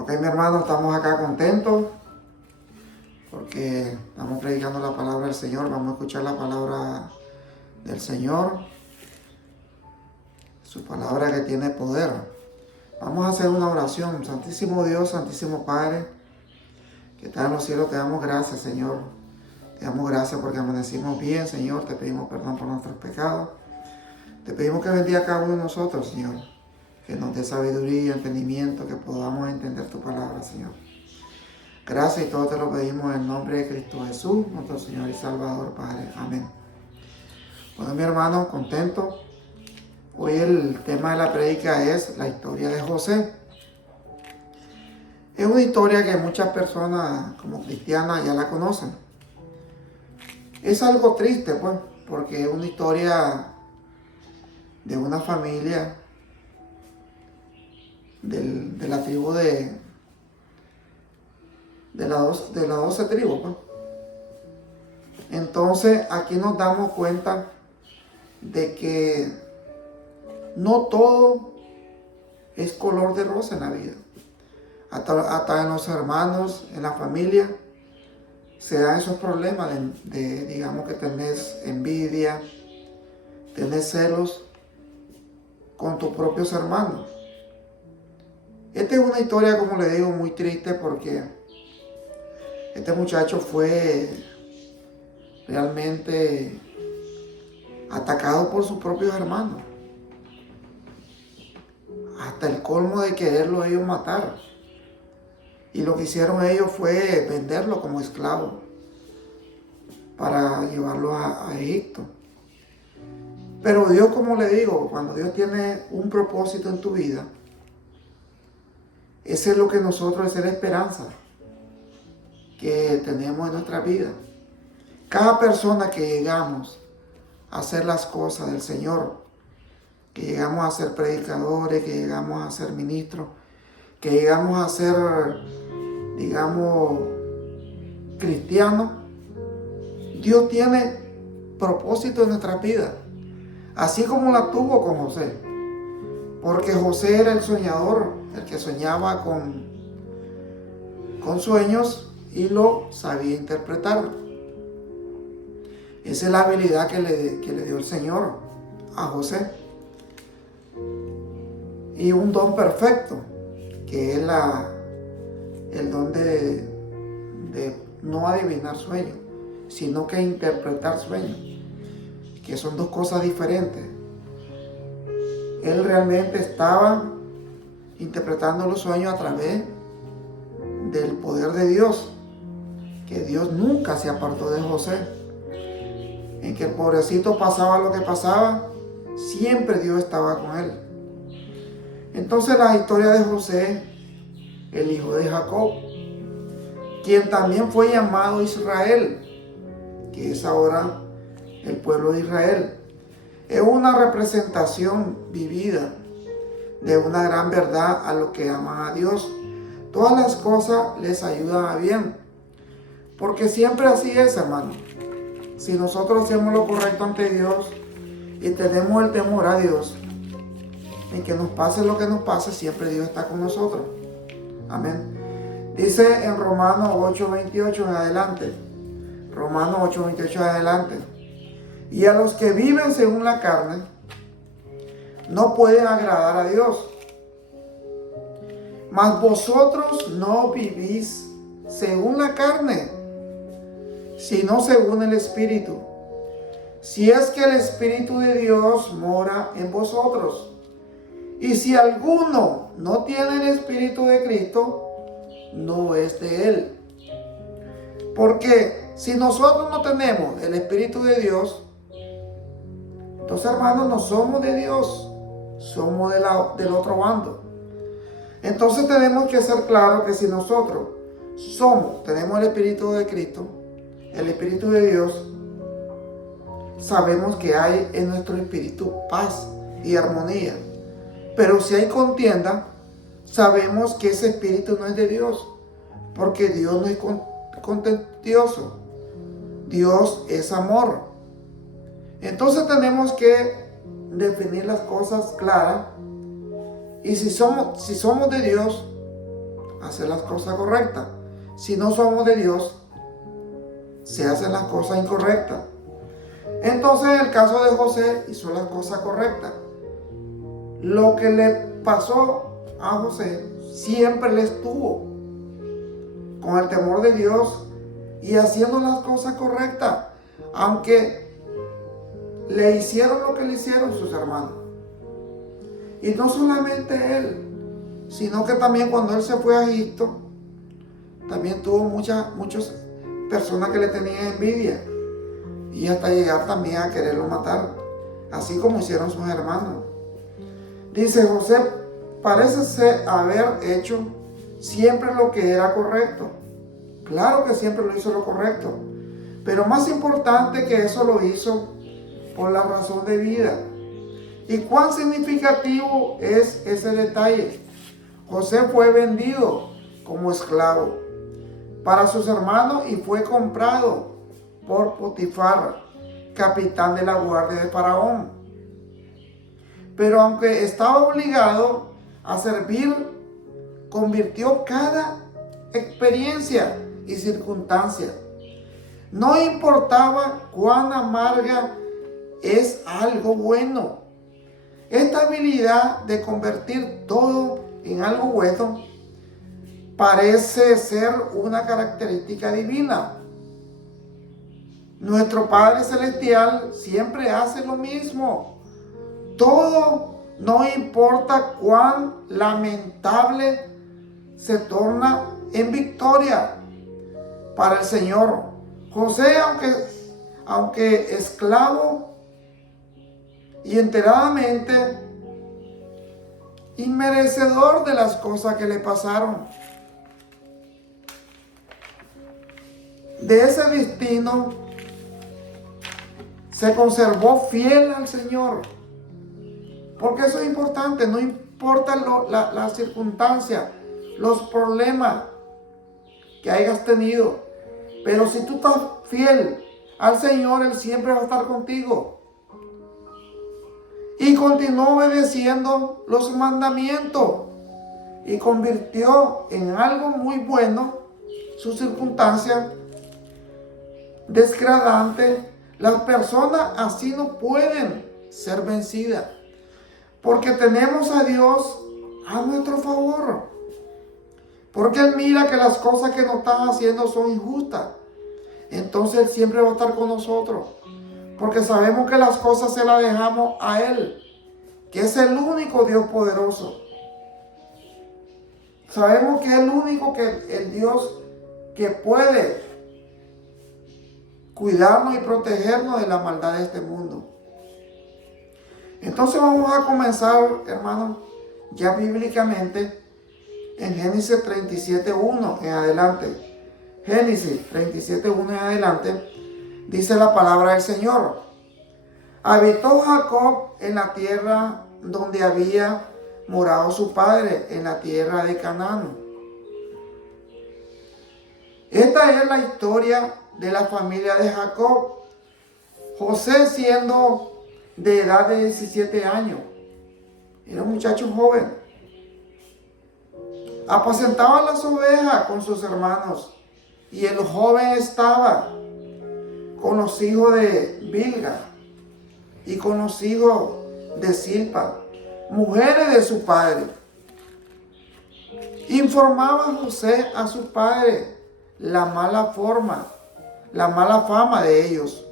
Ok, mi hermano, estamos acá contentos porque estamos predicando la palabra del Señor. Vamos a escuchar la palabra del Señor, su palabra que tiene poder. Vamos a hacer una oración. Santísimo Dios, Santísimo Padre, que está en los cielos, te damos gracias, Señor. Te damos gracias porque amanecimos bien, Señor. Te pedimos perdón por nuestros pecados. Te pedimos que bendiga a cada uno de nosotros, Señor. Que nos dé sabiduría y entendimiento, que podamos entender tu palabra, Señor. Gracias y todo te lo pedimos en el nombre de Cristo Jesús, nuestro Señor y Salvador, Padre. Amén. Bueno, mi hermano, contento. Hoy el tema de la prédica es la historia de José. Es una historia que muchas personas como cristianas ya la conocen. Es algo triste, pues, porque es una historia de una familia de la tribu de las 12 tribus, pues. Entonces aquí nos damos cuenta de que no todo es color de rosa en la vida. Hasta en los hermanos, en la familia, se dan esos problemas digamos que tenés envidia, tenés celos con tus propios hermanos. Esta es una historia, como le digo, muy triste porque este muchacho fue realmente atacado por sus propios hermanos. Hasta el colmo de quererlo ellos matar. Y lo que hicieron ellos fue venderlo como esclavo para llevarlo a Egipto. Pero Dios, como le digo, cuando Dios tiene un propósito en tu vida, ese es lo que nosotros, esa es la esperanza que tenemos en nuestra vida. Cada persona que llegamos a hacer las cosas del Señor, que llegamos a ser predicadores, que llegamos a ser ministros, que llegamos a ser, digamos, cristianos, Dios tiene propósito en nuestra vida, así como la tuvo con José, porque José era el soñador, el que soñaba con sueños y lo sabía interpretar. Esa es la habilidad que le dio el Señor a José. Y un don perfecto, que es el don de no adivinar sueños, sino que interpretar sueños, que son dos cosas diferentes. Él realmente estaba interpretando los sueños a través del poder de Dios, que Dios nunca se apartó de José. En que el pobrecito pasaba lo que pasaba, siempre Dios estaba con él. Entonces la historia de José, el hijo de Jacob, quien también fue llamado Israel, que es ahora el pueblo de Israel, es una representación vivida de una gran verdad a los que aman a Dios. Todas las cosas les ayudan a bien, porque siempre así es, hermano. Si nosotros hacemos lo correcto ante Dios y tenemos el temor a Dios, en que nos pase lo que nos pase, siempre Dios está con nosotros. Amén. Dice en Romanos 8:28 en adelante. Romanos 8:28 en adelante. Y a los que viven según la carne, no pueden agradar a Dios. Mas vosotros no vivís según la carne, sino según el Espíritu. Si es que el Espíritu de Dios mora en vosotros. Y si alguno no tiene el Espíritu de Cristo, no es de Él. Porque si nosotros no tenemos el Espíritu de Dios, entonces, hermanos, no somos de Dios, somos del otro bando. Entonces tenemos que ser claros que si nosotros tenemos el Espíritu de Cristo, el Espíritu de Dios, sabemos que hay en nuestro espíritu paz y armonía. Pero si hay contienda, sabemos que ese espíritu no es de Dios, porque Dios no es contencioso. Dios es amor. Entonces tenemos que definir las cosas claras. Y si somos de Dios, hacer las cosas correctas. Si no somos de Dios, se hacen las cosas incorrectas. Entonces, en el caso de José, hizo las cosas correctas. Lo que le pasó a José siempre le estuvo con el temor de Dios y haciendo las cosas correctas, aunque le hicieron lo que le hicieron sus hermanos. Y no solamente él, sino que también cuando él se fue a Egipto, también tuvo muchas personas que le tenían envidia y hasta llegar también a quererlo matar, así como hicieron sus hermanos. Dice, José parece ser haber hecho siempre lo que era correcto. Claro que siempre lo hizo lo correcto, pero más importante que eso lo hizo por la razón de vida. ¿Y cuán significativo es ese detalle? José fue vendido como esclavo para sus hermanos y fue comprado por Potifar, capitán de la guardia de Faraón. Pero aunque estaba obligado a servir, convirtió cada experiencia y circunstancia. No importaba cuán amarga es algo bueno. Esta habilidad de convertir todo en algo bueno parece ser una característica divina. Nuestro Padre Celestial siempre hace lo mismo. Todo, no importa cuán lamentable, se torna en victoria para el Señor. José, aunque esclavo y enteradamente inmerecedor de las cosas que le pasaron, de ese destino, se conservó fiel al Señor. Porque eso es importante, no importa la circunstancia, los problemas que hayas tenido. Pero si tú estás fiel al Señor, Él siempre va a estar contigo. Y continuó obedeciendo los mandamientos y convirtió en algo muy bueno su circunstancia desgradante. Las personas así no pueden ser vencidas, porque tenemos a Dios a nuestro favor. Porque Él mira que las cosas que nos están haciendo son injustas. Entonces Él siempre va a estar con nosotros. Porque sabemos que las cosas se las dejamos a Él, que es el único Dios poderoso. Sabemos que es el único el Dios que puede cuidarnos y protegernos de la maldad de este mundo. Entonces vamos a comenzar, hermanos, ya bíblicamente en Génesis 37:1 en adelante. Génesis 37:1 en adelante dice la palabra del Señor. Habitó Jacob en la tierra donde había morado su padre, en la tierra de Canaán. Esta es la historia de la familia de Jacob. José, siendo de edad de 17 años, era un muchacho joven, apacentaba las ovejas con sus hermanos, y el joven estaba con los hijos de Bilga y con los hijos de Silpa, mujeres de su padre. Informaba José a su padre la mala fama de ellos.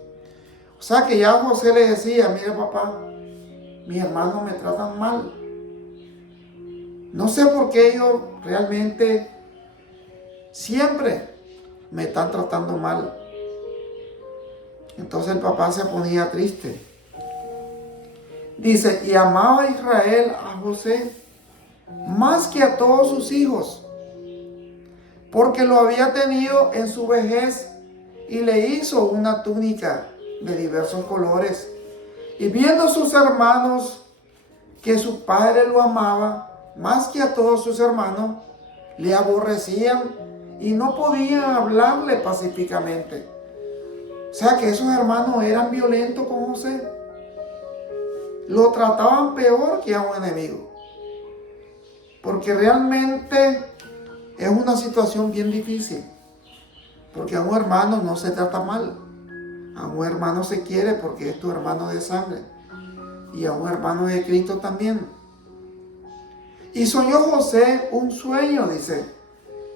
O sea que ya José le decía, mire papá, mis hermanos me tratan mal. No sé por qué ellos realmente siempre me están tratando mal. Entonces el papá se ponía triste. Dice, y amaba a Israel a José más que a todos sus hijos, porque lo había tenido en su vejez y le hizo una túnica de diversos colores. Y viendo sus hermanos que su padre lo amaba más que a todos sus hermanos, le aborrecían y no podían hablarle pacíficamente. O sea que esos hermanos eran violentos con José. Lo trataban peor que a un enemigo. Porque realmente es una situación bien difícil, porque a un hermano no se trata mal, a un hermano se quiere porque es tu hermano de sangre, y a un hermano de Cristo también. Y soñó José un sueño, dice,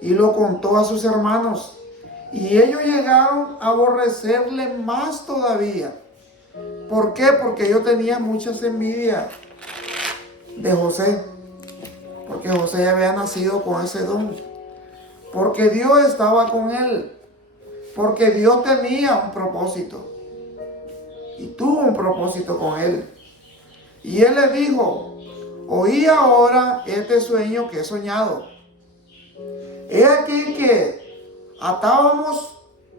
y lo contó a sus hermanos, y ellos llegaron a aborrecerle más todavía. ¿Por qué? Porque ellos tenían muchas envidias de José, porque José ya había nacido con ese don, porque Dios estaba con él, porque Dios tenía un propósito y tuvo un propósito con él. Y él le dijo: oí ahora este sueño que he soñado. He aquí que atábamos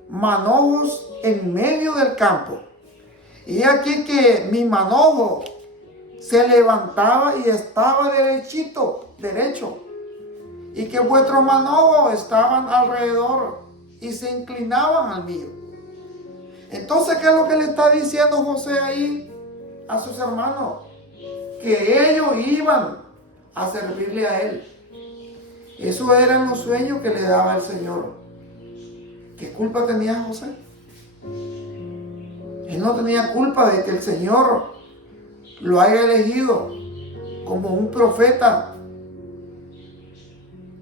manojos en medio del campo, y aquí que mi manojo se levantaba y estaba derecho, y que vuestros manojos estaban alrededor y se inclinaban al mío. Entonces, ¿qué es lo que le está diciendo José ahí a sus hermanos? Que ellos iban a servirle a él. Esos eran los sueños que le daba el Señor. ¿Qué culpa tenía José? Él no tenía culpa de que el Señor lo haya elegido como un profeta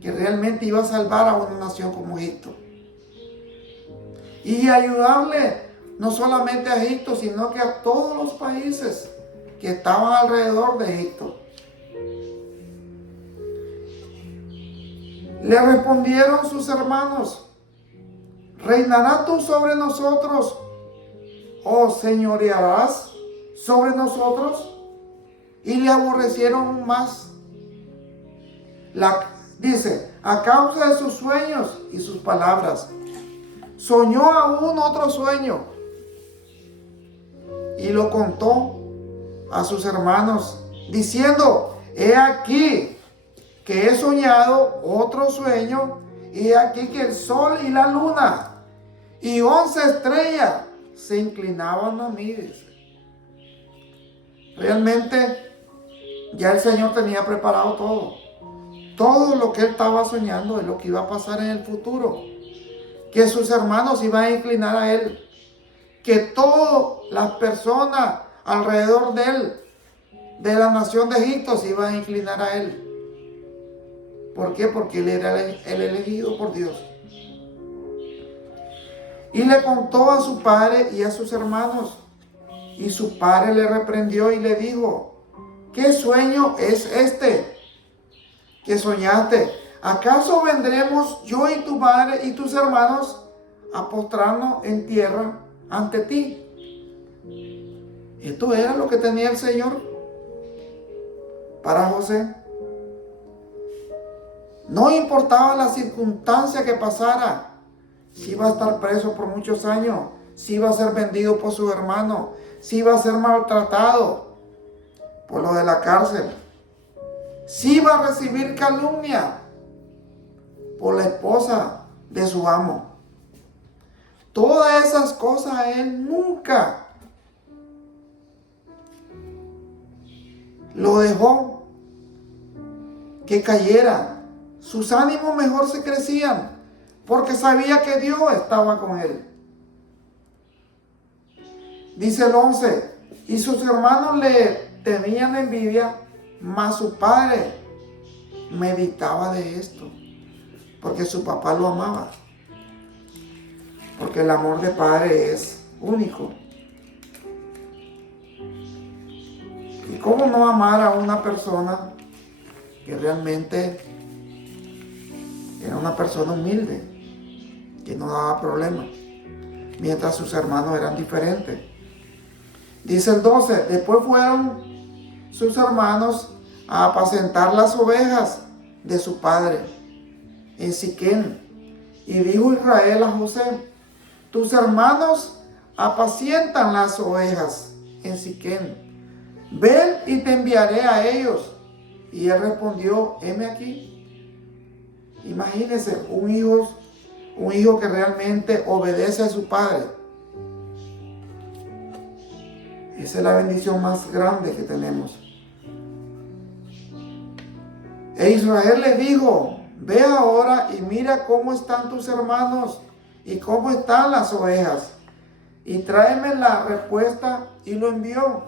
que realmente iba a salvar a una nación como Egipto. Y ayudarle no solamente a Egipto, sino que a todos los países que estaban alrededor de Egipto. Le respondieron sus hermanos: ¿reinarás tú sobre nosotros o señorearás sobre nosotros? Y le aborrecieron aún más. Dice, a causa de sus sueños y sus palabras. Soñó aún otro sueño y lo contó a sus hermanos, diciendo: he aquí que he soñado otro sueño, y he aquí que el sol y la luna y 11 estrellas se inclinaban a mí. Dice. Realmente ya el Señor tenía preparado todo. Todo lo que él estaba soñando es lo que iba a pasar en el futuro. Que sus hermanos iban a inclinar a él. Que todas las personas alrededor de él, de la nación de Egipto, se iban a inclinar a él. ¿Por qué? Porque él era el elegido por Dios. Y le contó a su padre y a sus hermanos. Y su padre le reprendió y le dijo: ¿qué sueño es este que soñaste? ¿Acaso vendremos yo y tu padre y tus hermanos a postrarnos en tierra ante ti? Esto era lo que tenía el Señor para José. No importaba la circunstancia que pasara, si iba a estar preso por muchos años, si iba a ser vendido por su hermano, si iba a ser maltratado por lo de la cárcel, si iba a recibir calumnia por la esposa de su amo. Todas esas cosas a él nunca lo dejó que cayera. Sus ánimos mejor se crecían porque sabía que Dios estaba con él. Dice el 11, y sus hermanos le tenían envidia, mas su padre meditaba de esto, porque su papá lo amaba. Porque el amor de padre es único. ¿Y cómo no amar a una persona que realmente era una persona humilde, que no daba problemas, mientras sus hermanos eran diferentes? Dice el 12, después fueron sus hermanos a apacentar las ovejas de su padre en Siquem. Y dijo Israel a José: tus hermanos apacientan las ovejas en Siquem. Ven y te enviaré a ellos. Y él respondió: heme aquí. Imagínense un hijo que realmente obedece a su padre. Esa es la bendición más grande que tenemos. E Israel le dijo: ve ahora y mira cómo están tus hermanos y cómo están las ovejas, y tráeme la respuesta. Y lo envió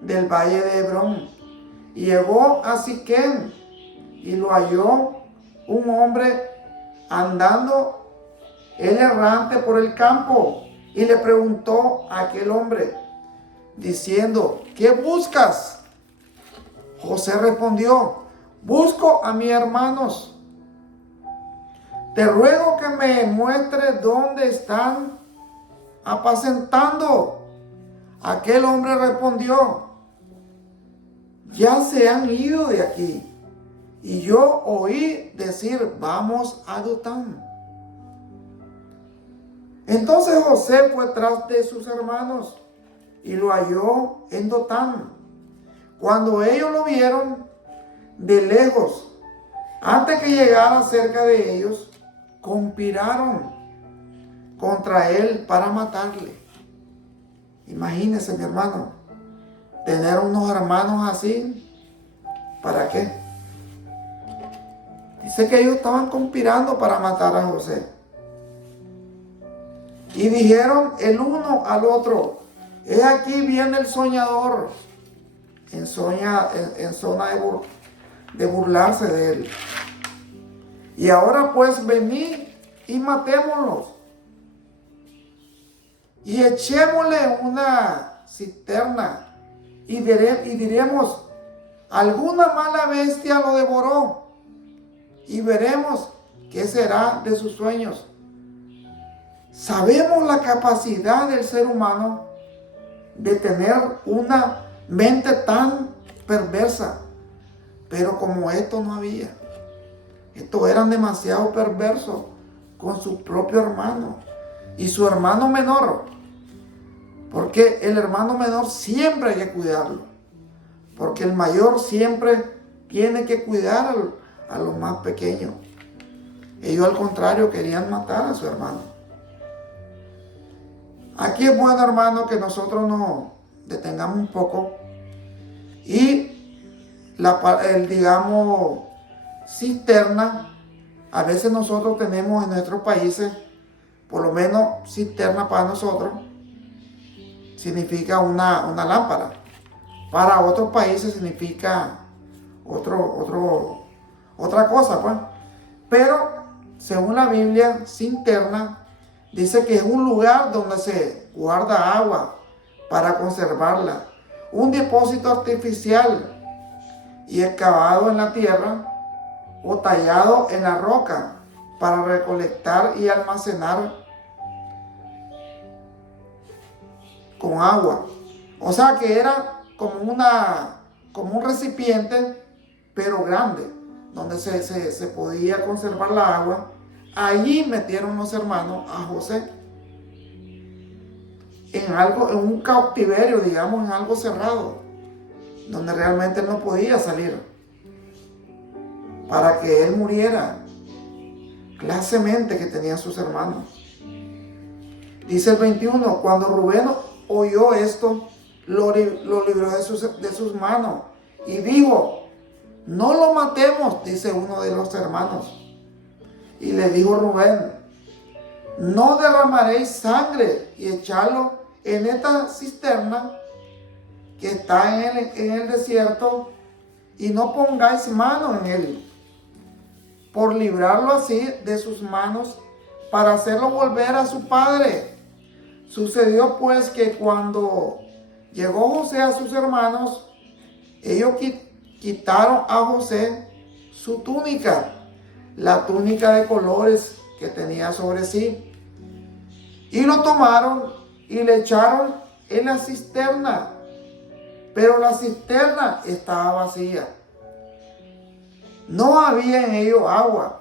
del valle de Hebrón. Y llegó a Siquem, y lo halló un hombre andando él errante por el campo, y le preguntó a aquel hombre, diciendo, ¿qué buscas? José respondió, busco a mis hermanos. Te ruego que me muestres dónde están apacentando. Aquel hombre respondió, ya se han ido de aquí, y yo oí decir, vamos a Dotán. Entonces José fue tras de sus hermanos y lo halló en Dotán. Cuando ellos lo vieron de lejos, antes que llegara cerca de ellos, conspiraron contra él para matarle. Imagínese, mi hermano, tener unos hermanos así, ¿para qué? Dice que ellos estaban conspirando para matar a José. Y dijeron el uno al otro, he aquí viene el soñador, en zona de burlarse de él. Y ahora pues venid y matémoslos, y echémosle una cisterna, y diremos, alguna mala bestia lo devoró, y veremos qué será de sus sueños. Sabemos la capacidad del ser humano de tener una mente tan perversa, pero como esto no había. Estos eran demasiado perversos con su propio hermano y su hermano menor, porque el hermano menor siempre hay que cuidarlo, porque el mayor siempre tiene que cuidar a los más pequeños. Ellos al contrario querían matar a su hermano. Aquí es bueno, hermano, que nosotros nos detengamos un poco y digamos, cisterna, a veces nosotros tenemos en nuestros países, por lo menos cisterna para nosotros, significa una lámpara. Para otros países significa otra cosa, pues. Pero, según la Biblia, cisterna dice que es un lugar donde se guarda agua para conservarla, un depósito artificial y excavado en la tierra o tallado en la roca para recolectar y almacenar con agua. O sea que era como un recipiente, pero grande, donde se podía conservar la agua. Allí metieron los hermanos a José en un cautiverio, digamos, en algo cerrado, donde realmente él no podía salir, para que él muriera. Clase de mente que tenían sus hermanos. Dice el 21, cuando Rubén oyó esto, lo libró de sus manos y dijo, no lo matemos, dice uno de los hermanos. Y le dijo Rubén, no derramaréis sangre y echarlo en esta cisterna que está en el desierto, y no pongáis mano en él, por librarlo así de sus manos, para hacerlo volver a su padre. Sucedió pues que cuando llegó José a sus hermanos, ellos quitaron a José su túnica, la túnica de colores que tenía sobre sí, y lo tomaron y le echaron en la cisterna, pero la cisterna estaba vacía. No había en ello agua,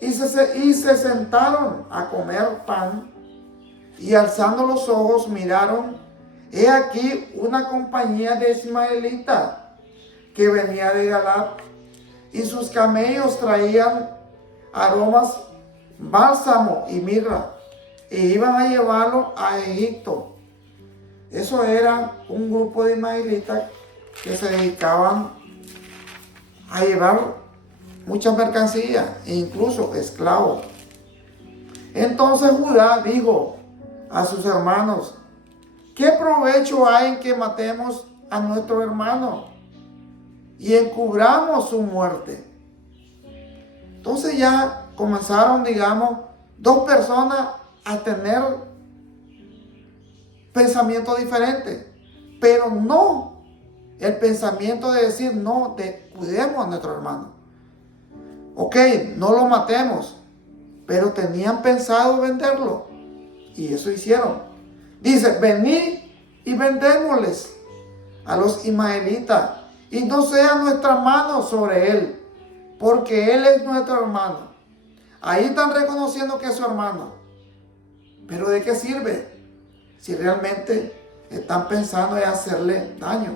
y se sentaron a comer pan, y alzando los ojos miraron, he aquí una compañía de ismaelitas que venía de Galaad, y sus camellos traían aromas, bálsamo y mirra, e iban a llevarlo a Egipto. Eso era un grupo de ismaelitas que se dedicaban a llevar muchas mercancías, e incluso esclavos. Entonces Judá dijo a sus hermanos: ¿qué provecho hay en que matemos a nuestro hermano y encubramos su muerte? Entonces ya comenzaron, digamos, dos personas a tener pensamientos diferentes, pero no el pensamiento de decir: no, cuidemos a nuestro hermano. Ok, no lo matemos, pero tenían pensado venderlo, y eso hicieron. Dice: venid y vendémosles a los ismaelitas, y no sea nuestra mano sobre él, porque él es nuestro hermano. Ahí están reconociendo que es su hermano. Pero ¿de qué sirve si realmente están pensando en hacerle daño?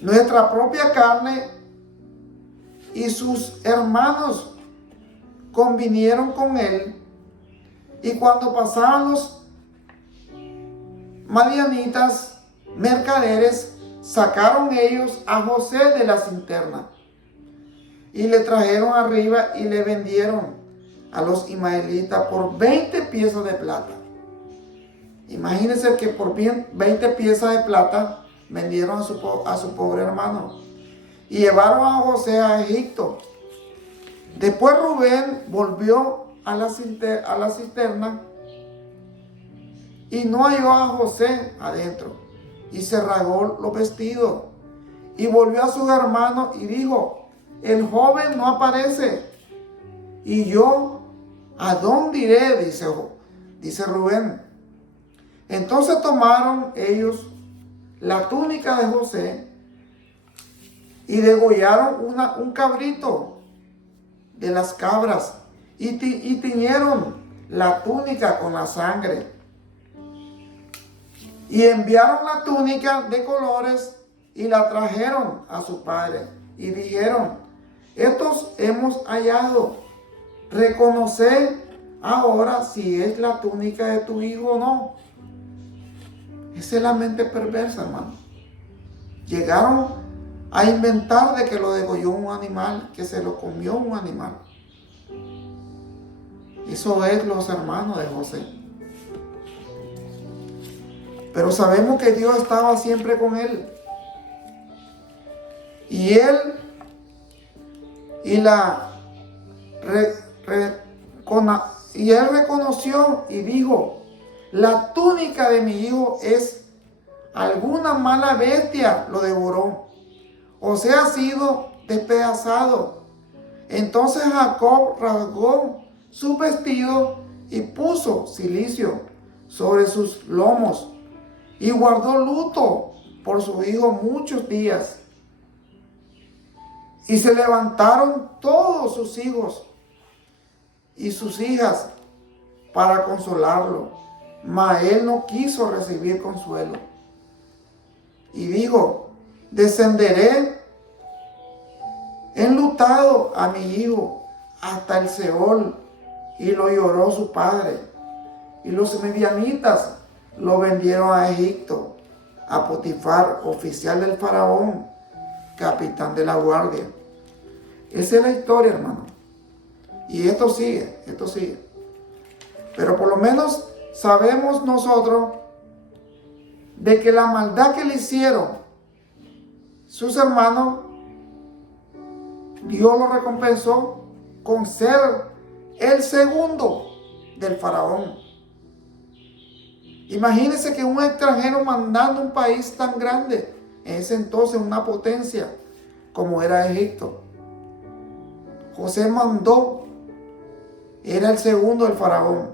Nuestra propia carne y sus hermanos convinieron con él, y cuando pasaban los madianitas mercaderes, sacaron ellos a José de la cisterna y le trajeron arriba y le vendieron a los ismaelitas por 20 piezas de plata. Imagínense que por 20 piezas de plata vendieron a su pobre hermano y llevaron a José a Egipto. Después Rubén volvió a la cisterna y no halló a José adentro, y se rasgó los vestidos y volvió a sus hermanos y dijo: el joven no aparece, y yo ¿a dónde iré? Dice Rubén. Entonces tomaron ellos la túnica de José y degollaron un cabrito de las cabras y tiñeron la túnica con la sangre, y enviaron la túnica de colores y la trajeron a su padre y dijeron: estos hemos hallado, reconoce ahora si es la túnica de tu hijo o no. Esa es la mente perversa, hermano. Llegaron a inventar de que lo degolló un animal, que se lo comió un animal. Eso es los hermanos de José. Pero sabemos que Dios estaba siempre con él. Y él reconoció y dijo: la túnica de mi hijo es alguna mala bestia lo devoró, o sea, ha sido despedazado. Entonces Jacob rasgó su vestido y puso cilicio sobre sus lomos y guardó luto por su hijo muchos días. Y se levantaron todos sus hijos y sus hijas para consolarlo, mas él no quiso recibir consuelo. Y dijo: descenderé enlutado a mi hijo hasta el Seol. Y lo lloró su padre. Y los medianitas lo vendieron a Egipto, a Potifar, oficial del faraón, capitán de la guardia. Esa es la historia, hermano. Y esto sigue. Pero por lo menos sabemos nosotros de que la maldad que le hicieron sus hermanos, Dios lo recompensó con ser el segundo del faraón. Imagínense que un extranjero mandando un país tan grande, en ese entonces una potencia como era Egipto. José mandó, era el segundo del faraón,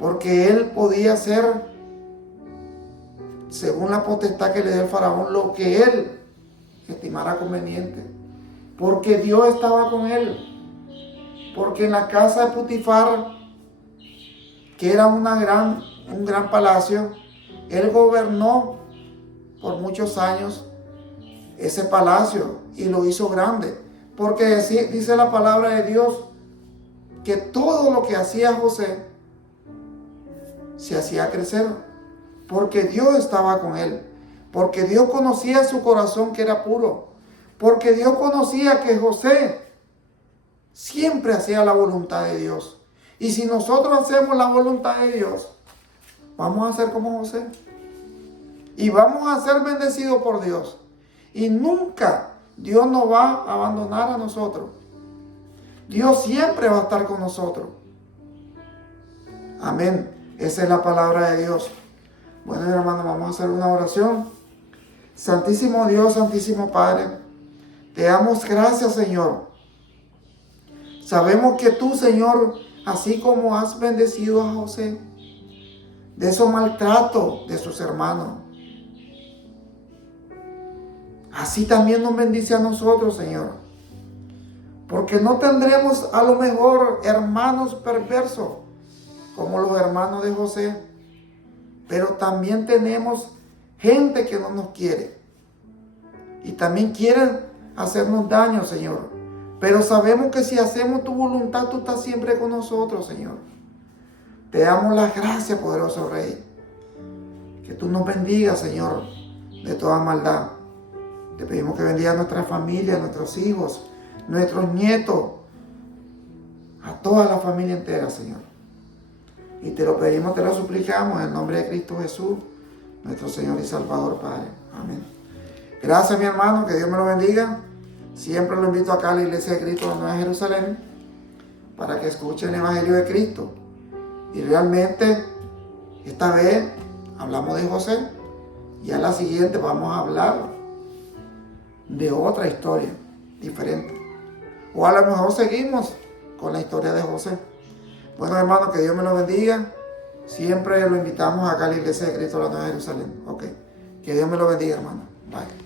porque él podía hacer, según la potestad que le dio el faraón, lo que él estimara conveniente, porque Dios estaba con él. Porque en la casa de Potifar, que era un gran palacio, él gobernó por muchos años ese palacio y lo hizo grande, porque dice la palabra de Dios que todo lo que hacía José se hacía crecer, porque Dios estaba con él, porque Dios conocía su corazón que era puro, Porque Dios conocía que José siempre hacía la voluntad de Dios. Y si nosotros hacemos la voluntad de Dios, vamos a ser como José. Y vamos a ser bendecidos por Dios. Y nunca Dios nos va a abandonar a nosotros. Dios siempre va a estar con nosotros. Amén. Esa es la palabra de Dios. Bueno, hermanos, vamos a hacer una oración. Santísimo Dios, Santísimo Padre, te damos gracias, Señor. Sabemos que tú, Señor, así como has bendecido a José de esos maltratos de sus hermanos, así también nos bendice a nosotros, Señor. Porque no tendremos a lo mejor hermanos perversos como los hermanos de José, pero también tenemos gente que no nos quiere y también quieren hacernos daño, Señor. Pero sabemos que si hacemos tu voluntad, tú estás siempre con nosotros, Señor. Te damos las gracias, poderoso Rey. Que tú nos bendigas, Señor, de toda maldad. Te pedimos que bendiga a nuestra familia, a nuestros hijos, nuestros nietos, a toda la familia entera, Señor. Y te lo pedimos, te lo suplicamos en el nombre de Cristo Jesús, nuestro Señor y Salvador, Padre. Amén. Gracias, mi hermano, que Dios me lo bendiga. Siempre lo invito acá a la Iglesia de Cristo de Nueva Jerusalén para que escuchen el Evangelio de Cristo. Y realmente, esta vez hablamos de José y a la siguiente vamos a hablar de otra historia diferente. O a lo mejor seguimos con la historia de José. Bueno, hermanos, que Dios me lo bendiga. Siempre lo invitamos acá a la Iglesia de Cristo de la Nueva Jerusalén. Ok. Que Dios me lo bendiga, hermano. Bye.